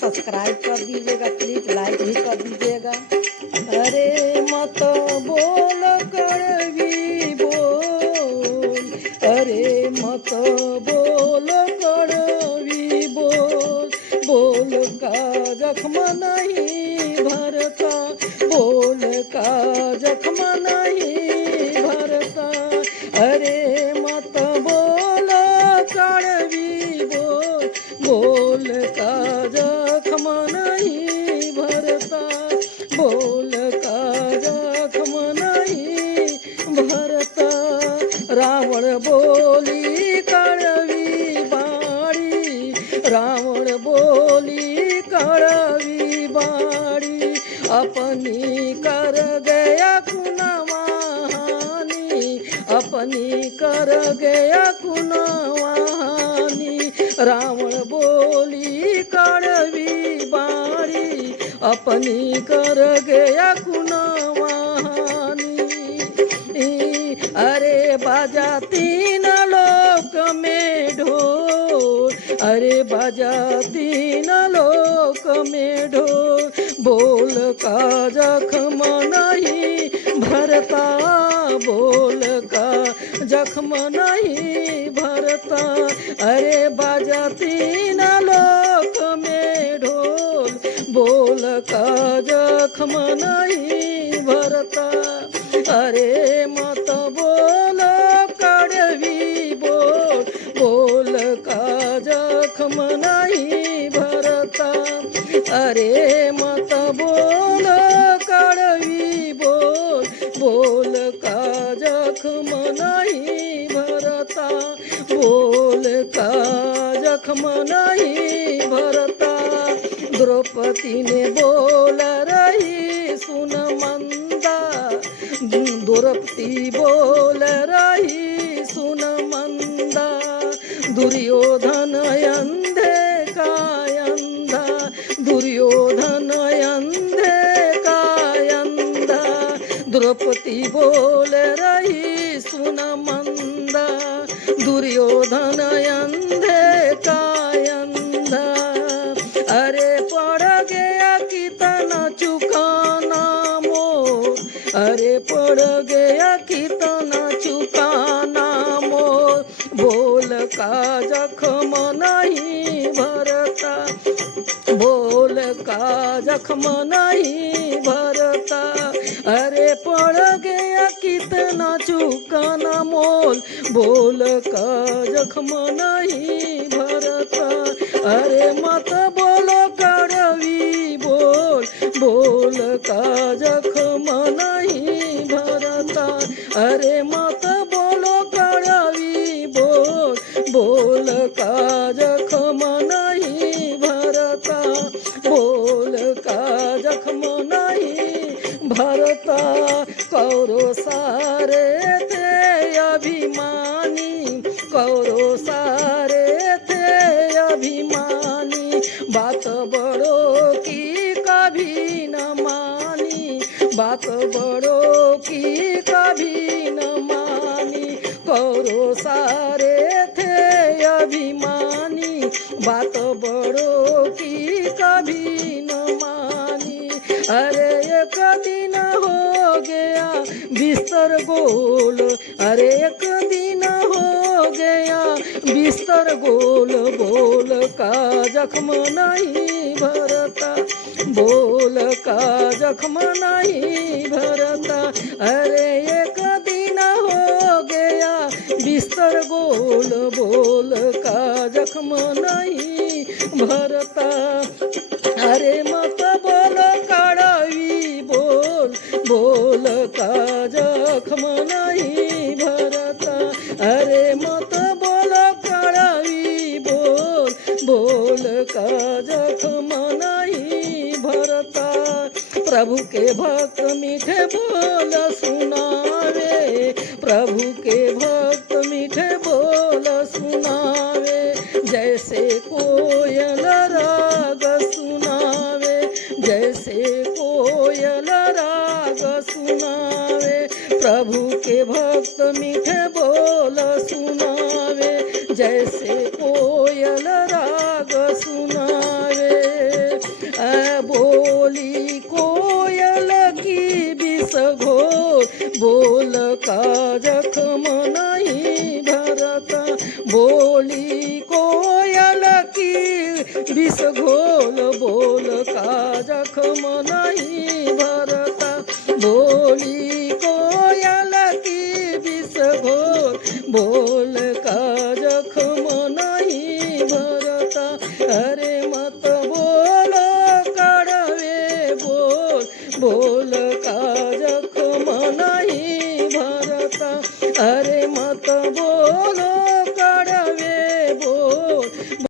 Subscribe कर दीजिएगा, please like भी कर दीजिएगा। अरे मत बोल कड़वी बोल, अरे मत बोल कड़वी बोल, बोल का जख्म नहीं भरता, बोल का जख्म नहीं भरता। अरे मत बोल कड़वी बोल, बोल का जख्म नहीं भरता, बोल का जख्म नहीं भरता। रावण बोली कड़वी बाड़ी, रावण बोली कड़वी बाड़ी, अपनी कर गया कुनवाहानी, अपनी कर गया कुनवाहानी। रावण बोली कड़वी बाड़ी, अपनी कर गया कुनवाहानी। अरे बाजा तीन लोक में ढोल, अरे बाजा तीन लोक में ढोल, बोल का जख्म नहीं भरता, बोल का जख्म नहीं भरता। अरे बाजा तीन लोक में ढोल, बोल का जख्म नहीं भरता। अरे मत बोल कड़वी बोल, बोल का जख्म नहीं भरता। अरे मत बोल कड़वी बोल, बोल का जख्म नहीं भरता, बोल का जख्म नहीं भरता। द्रौपदी ने बोल रही सुन मंदा, द्रौपदी बोल रही सुन मंदा, दुर्योधन अंधे का अंधा, दुर्योधन अंधे का अंधा। द्रौपदी बोल रही सुन मंदा, दुर्योधन अंधे का अंधा। अरे पड़ गया कितना चुकाना मोल, अरे पड़ गया कितना चुकाना मोल, बोल का जख्म नहीं भरता, बोल का जख्म नहीं भरता। अरे पड़ गया कितना चुकाना मोल, बोल का जख्म नहीं भरता। अरे मत बोलो कड़वी बोल, बोल का जख्म नहीं भरता। अरे मत बोलो कड़वी बोल, बोल का जख्म नहीं भरता, बोल का जख्म नहीं भरता। कौरो सारे थे अभिमानी, कौरो सारे थे अभिमानी, बात बड़ों की कभी न मानी, बात बड़ों की कभी न मानी। कौरो सारे थे अभिमानी, बात बड़ों की कभी न मानी। अरे एक दिन हो गया बिस्तर गोल, अरे एक दिन हो गया बिस्तर गोल, बोल का जख्म नहीं भरता, बोल का जख्म नहीं भरता। अरे एक दिन हो गया बिस्तर गोल, बोल का जख्म नहीं भरता। अरे मत बोलो कड़वी बोल, बोल का जख्म नहीं भरता। अरे मत बोलो कड़वी बोल, बोल का जख्म नहीं भरता। प्रभु के भक्त मीठे बोल सुनावे, प्रभु के भक्त मीठे बोल सुनावे, जैसे कोयल राग सुनावे, जैसे कोयल राग सुनावे। प्रभु के भक्त मीठे बोल सुनावे, जैसे कोयल राग सुनावे। का जखम नहीं भरता, बोली कोयल की विष घोल बोल का जखम नहीं भरता, बोली कोयल की विष घोल बोल का जखम नहीं भरता। अरे मत बोलो कड़वे बोल बोल